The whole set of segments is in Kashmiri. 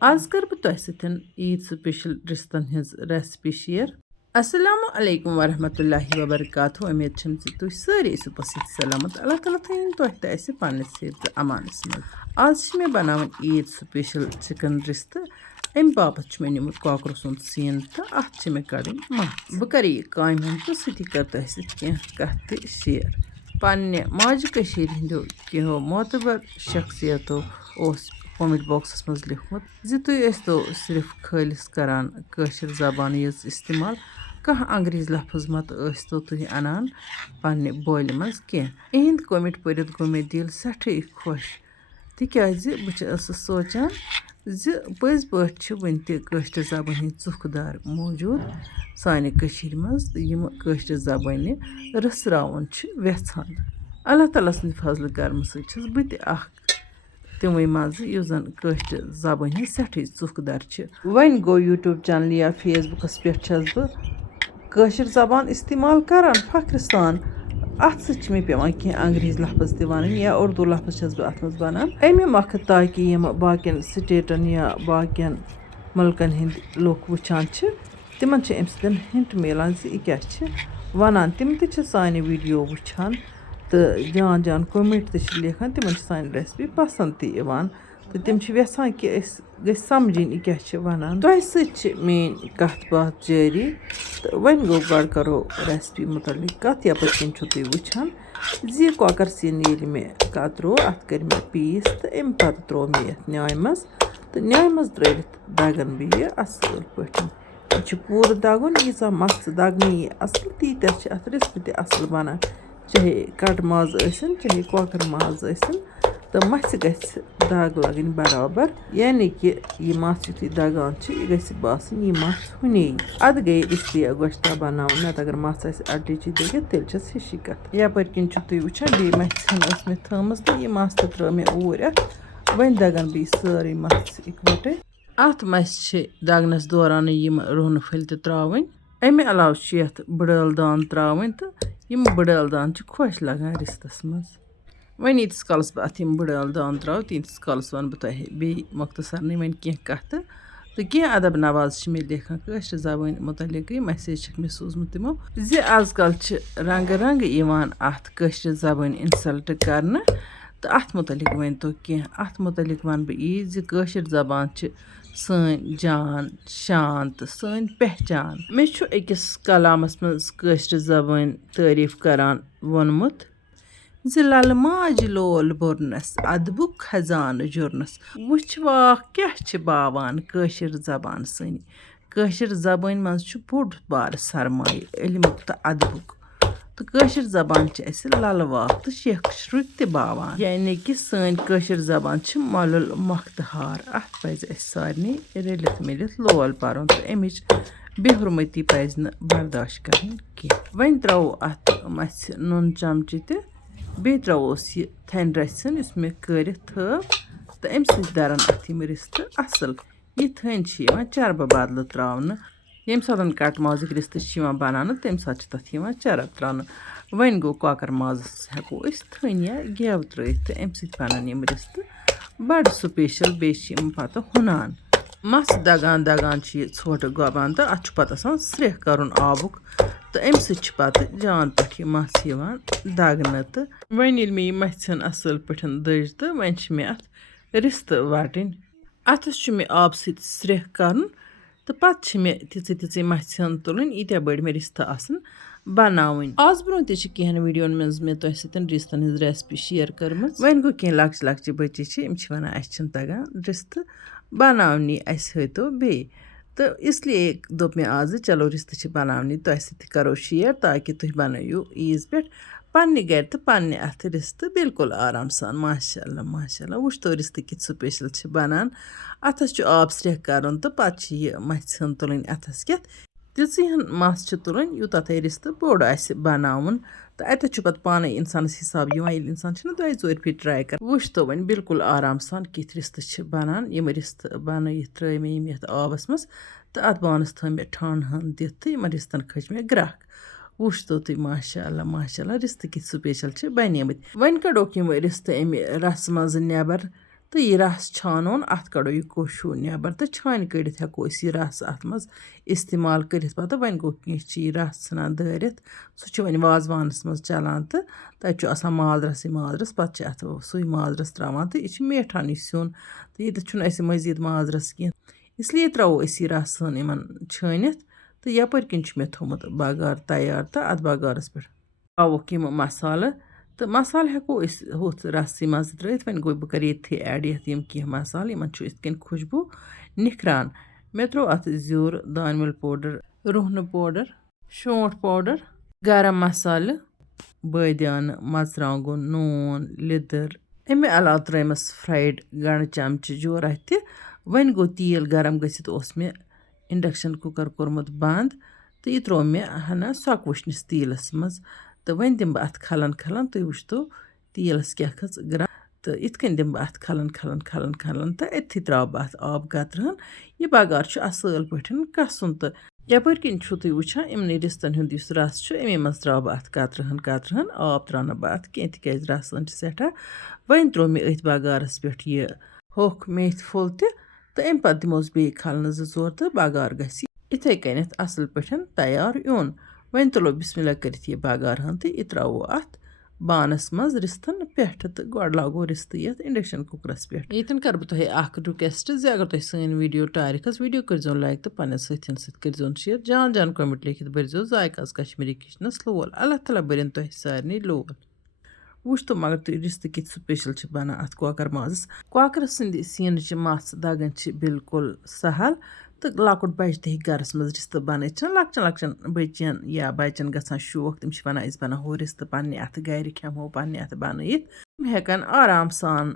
आज कर बह तोह सतन ईद स्पेशल रिश्तन हज रेसिपी शेयर। अस्सलाम वालेकुम वरहमतुल्लाहि वबरकातुहू। उम्मीद छम तुह सारी सुपसित सलामत। अल्लाह ताला थैन तुह तह पन्नस हिफ्ज अमानस मज। आज मे बनावन ईद स्पेशल चिकन रिस्त। अम बापत मे निमुत कॉकर सुंद सीन तो अत मे कड़न मथ। बह कर यह काम हम तो सह कर तह कथ शेयर। पन्ने माज कशीर हिंदो कहो मोतबर शख्सियतों कमेंट बॉक्सस मज लिखमुत तुह तो सिर्फ खालिस करान कशिर जबान यज इस्तेमाल कह अंग्रेज लफ्ज मत तो तुह अनान पन्ने बोल मज कह। इहंद कमेंट पढ़ित गो मे दिल सठी खुश तिकाज बह सोचान पज पे वन तशर जबान हंद चुखदार मौजूद साने कशीर मज यम कशर जबान रसरावन वेछान। अल्लाह ताला सद फजल करम सज बह तिमो मज यु जन कशर जबान हंद सठी चुखदार। वन गो यूट्यूब चैनल या फेसबुकस पे बह कशर जबान इस्तेमाल करान फख्र सान अत मे पेवान कह अंग्रेज लफ्ज त वन या उर्दू लफ्ज बह अत मज बनान अमे मख ताकि यम बाकियन स्टेटन या बाकियन मुल्कन हंद लुक वुचान तिमन अम सतन हिंट मिलान यह क्या वनान तिम साने वीडियो वुचान तो जान जान कमेंट लिखान तिमन सानी रेसिपी पसंद तो तिम यसान कि गई समझिन यह क्या वनान तह मेन कथ बात जारी। तो वन गो गड करो रेसिपी मुतलिक कथ यप कन तुह वुचान कॉकर सीन ये मे कतरो अत कर मे पीस तो अम पत त्रो मे ये न्याय मज तो न्याय मज त्रित दगन बह यह असल पे पूर दगुन यीजा मथ दगन यह असल तीत्या अत रिस्त त असल बनान चाहे कट माज चाहे कॉकर माज तो मथ गछ दग लगन बराबर यानी कि यह मथ यु दगान यह गछ बासन यह मथ हुने अद गई इसलिए गोश्ता बनाव नत अगर मथ अड्डिच दगित तेल हिशी कथ यपर कन तुह वुचान बे मथन मे थमज तो यह मथ त्रो मे ऊर वन दगन बह सारे मथ इकवटे अत मस दगनस दौरान यम रोहन फल त्रावन अमे अलाव यथ बड़ल दान त्रावन तो यम बड़ल दान खुश लगान रिस्तस मज। वन यीतिस कालस बह अत बड़ल दान त्राव तीतिस कालस वन बह तह बे मुख्तसर वन कह कथ तो कह अदब नवाज मे लिखान कशर जबान मुतलिक मैसेज मे सूजमुत तिमो आजकल रंग रंग अत कशर जबान इंसल्ट करना तो अत मुतलिक वन तो कह अत मुतलिक वन बह कशर जबान सन जान शान तो सन पहचान। मे अकिस कलामस मज कशर जबान तारीफ करान वोनमुत लल माज लोल बुरनस अदबुक खजान जुरनस वुच वाह क्या बावान कशर जबान सनी कशर जबान मज बोड़ बार सरमाय इल्मुक तो अदबुक तो कशर जबान लल वाह तो शेख श्रुत त बावान यानी कि सन कशर जबान मलुल मख्तहार अत पज सारे रलित मिलित लोल पर्न तो अमिच बेहरमती पज न बर्दाश्त कर वन त्रो अत मथ नून चमच त बे त्रोस यह थन रसन मे कर थव तो अम दरान अत रिस्त असल यह थन चरब बदल त्रावन यम सात कट माजिक रिस्त बनान तम सात तथ चरब त्रान वन गो कॉकर माजस हेको थन या गेव त्रित तो अम सनान यम रिस्त बड़ स्पेशल बे पत हुनान मस दगान दगान ोट गबान तो अत पत स्रेह कर आबुक तो अम सत जान पे मस दगन तो वन मे मथन असल पे दज तो वन मे अत रिस्त वटन अतस मे आब स्रेह कर तो पत् मे ती मथन तुलन यीत्या बड़ मे रिस्त आसन बनावन। आज ब्रो तहन वीडियोन मज मे तह सतन रिस्तन हज रेसिपी शेयर करम वन गो कह लक्च लक्च बच्चे वन अस तगान रिस्त बनावनी अस हतो बे तो इसलिए दोप मे आज चलो रिस्त बनावनी तह सत करो शेयर ताकि तुम बनयू ईज पे पन्ने गर तो पन्ने अथ रिस्त बिल्कुल आराम सान माशाअल्लाह माशाअल्लाह वुच तो रिस्त कि स्पेशल बनान अथस आब स्रेह कर तो पत् यह मथन तुलन अथस कथ तिहन मस तुलन यूता तह रिस्त बोड़ आ बनावन तो अत पे पाने इंसानस हिसाब इंसान दोय चोर फिर ट्राई कर वुच तो वन बिल्कुल आराम सान कित रिस्त बनान यम रिस्त बनयित त्रै मे यम यथ आबस मज तो अत बानस थ मे ठंड हन दिथ तो यमन रिस्तन खज मे ग्राख वुच तो तुम माशाअल्लाह माशाअल्लाह रिस्त कि स्पेशल बनेमत वन कड़ोक यम रिस्त अमे रस मज नबर تہٕ یہِ رَس چھانون اَتھ کَڑو یہِ کوٚش ہیوٗ نٮ۪بر تہٕ چھانہِ کٔڑِتھ ہٮ۪کو أسۍ یہِ رَس اَتھ منٛز اِستعمال کٔرِتھ پَتہٕ وۄنۍ گوٚو کینٛہہ چھِ یہِ رَس ژھٕنان دٲرِتھ سُہ چھُ وۄنۍ وازوانَس منٛز چَلان تہٕ تَتہِ چھُ آسان مازرَسٕے مازرَس پَتہٕ چھِ اَتھ سُے مازرَس ترٛاوان تہٕ یہِ چھِ میٹھان یہِ سیُن تہٕ ییٚتٮ۪تھ چھُنہٕ اَسہِ مٔزیٖد مازرَس کینٛہہ اِسلیے ترٛاوو أسۍ یہِ رَس ژھٕن یِمَن چھٲنِتھ تہٕ یَپٲرۍ کِنۍ چھُ مےٚ تھوٚمُت بَغار تیار تہٕ اَتھ بَغارَس پٮ۪ٹھ ترٛاووکھ یِم مصالہٕ تہٕ مصالہٕ ہٮ۪کو أسۍ ہُتھ رَسٕے منٛز تہِ ترٛٲیِتھ وۄنۍ گوٚو بہٕ کَرٕ ییٚتھی ایڈ یَتھ یِم کینٛہہ مصالہٕ یِمَن چھُ یِتھ کٔنۍ خوشبوٗ نِکھران مےٚ ترٛوو اَتھ زیُر دانہِ وَل پوڈَر رۄہنہٕ پوڈَر شونٛٹھ پوڈَر گرم مصالہٕ بٲدیانہٕ مَرژٕرٛانٛگُن نوٗن لیٚدٕر اَمہِ علاوٕ ترٛٲیمَس فرٛایڈ گَنٛڈٕ چَمچہٕ جورہ تہِ وۄنۍ گوٚو تیٖل گرم گٔژھِتھ اوس مےٚ اِنڈَکشَن کُکَر کوٚرمُت بنٛد تہٕ یہِ ترٛوو مےٚ ہنا سۄکہٕ وٕشنِس تیٖلَس منٛز تہٕ وۄنۍ دِمہٕ بہٕ اَتھ کھَلَن کھَلَن تُہۍ وٕچھتو تیٖلَس کیٛاہ کھٔژ گرٛام تہٕ یِتھ کٔنۍ دِمہٕ بہٕ اَتھ کھَلَن کھَلَن کھَلَن کھَلَن تہٕ أتھی ترٛاوٕ بہٕ اَتھ آب قطرٕہن یہِ بَغار چھُ اَصۭل پٲٹھۍ کَسُن تہٕ یَپٲرۍ کِنۍ چھُو تُہۍ وٕچھان یِمنٕے رِستَن ہُنٛد یُس رَس چھُ اَمے منٛز ترٛاوٕ بہٕ اَتھ قطرٕہن آب ترٛاو نہٕ بہٕ اَتھ کینٛہہ تِکیٛازِ رَسَن چھِ سٮ۪ٹھاہ وۄنۍ ترٛوو مےٚ أتھۍ بَغارَس پٮ۪ٹھ یہِ ہوٚکھ میتھِ پھوٚل تہِ تہٕ اَمہِ پَتہٕ دِموس بیٚیہِ کھَلنہٕ 2-4 تہٕ بَغار گژھِ یِتھَے کٔنٮ۪تھ اَصٕل پٲٹھۍ تیار یُن وۄنۍ تُلو بِسمِلّہ کٔرِتھ یہِ بَغار ہن تہٕ یہِ ترٛاوو اَتھ بانَس منٛز رِستَن پٮ۪ٹھٕ تہٕ گۄڈٕ لاگو رِستہٕ یَتھ اِنڈَکشَن کُکرَس پٮ۪ٹھ ییٚتٮ۪ن کَرٕ بہٕ تۄہہِ اَکھ رِکوٮ۪سٹ زِ اگر تۄہہِ سٲنۍ ویٖڈیو ٹارِ کھٔژ ویٖڈیو کٔرۍزیون لایک تہٕ پنٛنٮ۪ن سۭتھٮ۪ن سۭتۍ کٔرۍزیون شِیر جان جان کوٚمٮ۪نٛٹ لیکھِتھ بٔرۍزیو ذایقاز کشمیٖری کِچنَس لول اللہ تعالیٰ بٔرِنۍ تۄہہِ سارنٕے لول وٕچھتو مگر تُہۍ رِستہٕ کِتھ سٕپیشَل چھِ بَنان اَتھ کۄکَر مازَس کۄکرٕ سٕنٛدِ سیٖنٕچہِ مَژھ دَگٕنۍ چھِ بِلکُل سہل تہٕ لۄکُٹ بَچہِ تہِ ہیٚکہِ گَرَس منٛز رِستہٕ بَنٲیِتھ چھِنہ لۄکچَن لۄکچَن بٔچِیَن یا بَچَن گژھان شوق تِم چھِ وَنان أسۍ بَناوہو رِستہٕ پنٛنہِ اَتھٕ گَرِ کھٮ۪مہو پنٛنہِ اَتھٕ بَنٲیِتھ تِم ہٮ۪کَن آرام سان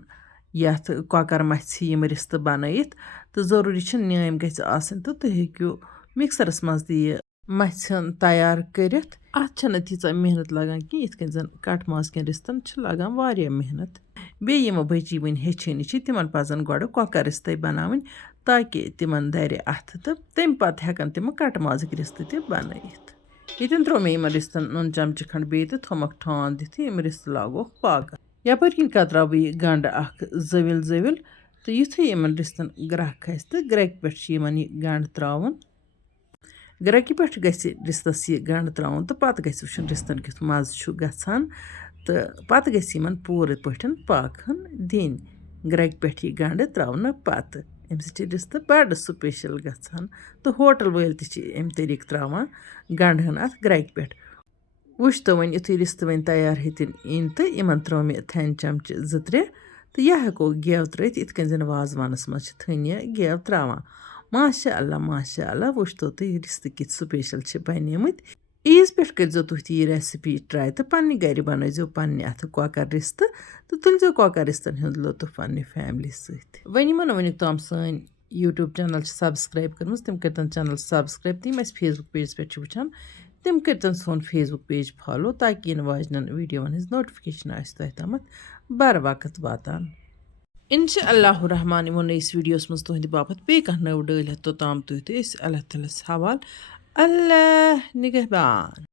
یَتھ کۄکَر مَژھِ یِم رِستہٕ بَنٲیِتھ تہٕ ضٔروٗری چھِنہٕ نیٲمۍ گژھِ آسٕنۍ تہٕ تُہۍ ہیٚکِو مِکسَرَس منٛز تہِ یہِ مَژھِ تیار کٔرِتھ اَتھ چھَنہٕ تیٖژاہ محنت لَگان کینٛہہ یِتھ کٔنۍ زَن کَٹہٕ ماز کٮ۪ن رِستَن چھِ لَگان واریاہ محنت بیٚیہِ یِمہٕ بٔچی وٕنۍ ہیٚچھٲنی چھِ تِمَن پَزَن گۄڈٕ کۄکَر رِستَے بَناوٕنۍ تاکہِ تِمَن دَرِ اَتھٕ تہٕ تمہِ پَتہٕ ہٮ۪کَن تِمہٕ کَٹہٕ مازٕکۍ رِستہٕ تہِ بَنٲیِتھ ییٚتٮ۪ن ترٛوو مےٚ یِمَن رِستَن نُن چَمچہٕ کھنٛڈ بیٚیہِ تہٕ تھوٚمَکھ ٹھانٛد دِتھٕے یِم رِستہٕ لاگوکھ پاکَس یَپٲرۍ کِنۍ کَتراو بہٕ یہِ گَنٛڈٕ اَکھ زٔوِل زٔوِل تہٕ یُتھُے یِمَن رِستَن گرٛٮ۪کھ کھَسہِ تہٕ گرٛٮ۪کہِ پٮ۪ٹھ چھِ یِمَن یہِ گَنٛڈٕ ترٛاوُن گرٛٮ۪کہِ پٮ۪ٹھ گژھِ رِستَس یہِ گَنٛڈٕ ترٛاوُن تہٕ پَتہٕ گژھِ وٕچھُن رِستَن کیُتھ مَزٕ چھُ گژھان تہٕ پَتہٕ گژھِ یِمَن پوٗرٕ پٲٹھۍ پاکہٕ ہن دِنۍ گرٛٮ۪کہِ پٮ۪ٹھ یہِ گَنٛڈٕ ترٛاونہٕ پَتہٕ اَمہِ سۭتۍ چھِ رِستہٕ بَڑٕ سٕپیشَل گژھان تہٕ ہوٹَل وٲلۍ تہِ چھِ اَمہِ طریٖقہٕ ترٛاوان گَنٛڈٕ ہن اَتھ گرٛٮ۪کہِ پٮ۪ٹھ وٕچھتو وۄنۍ یُتھُے رِستہٕ وۄنۍ تیار ہیٚتِنۍ یِنۍ تہٕ یِمَن ترٛٲو مےٚ تھَنہِ چَمچہٕ 2-3 تہٕ یہِ ہٮ۪کو گٮ۪و ترٛٲیِتھ یِتھ کٔنۍ زَن وازوانَس منٛز چھِ تھٔنۍ یا گٮ۪و ترٛاوان ماشاء اللہ وٕچھتو تُہۍ رِستہٕ کِتھ سٕپیشَل چھِ بَنیمٕتۍ عیٖز پٮ۪ٹھ کٔرۍزیو تُہۍ تہِ یہِ رٮ۪سِپی ٹرٛاے تہٕ پنٛنہِ گَرِ بَنٲیزیو پنٛنہِ اَتھٕ کۄکَر رِستہٕ تہٕ تُلۍزیو کۄکَر رِستَن ہُنٛد لطف پنٛنہِ فیملی سۭتۍ وۄنۍ یِمو نہٕ وٕنیُک تام سٲنۍ یوٗٹیوٗب چَنَل چھِ سبسکرایب کٔرمٕژ تِم کٔرۍتَن چَنَل سبسکرایب تہٕ یِم اَسہِ فیس بُک پیجَس پٮ۪ٹھ چھِ وٕچھان تِم کٔرۍتَن سون فیس بُک پیج فالو تاکہِ یِنہٕ واجنٮ۪ن ویٖڈیووَن ہِنٛز نوٹِفِکیشن آسہِ تۄہہِ تامَتھ بَر وقت واتان اِنشاء اللہُ رحمان یِمو نٔیِس ویٖڈیوَس منٛز تُہٕنٛدِ باپَتھ بیٚیہِ کانٛہہ نٔو ڈٲلۍ ہٮ۪تھ توٚتام تُہۍ تہٕ أسۍ اللہ تعالیٰ ہَس حوالہٕ اللہ نِگہبان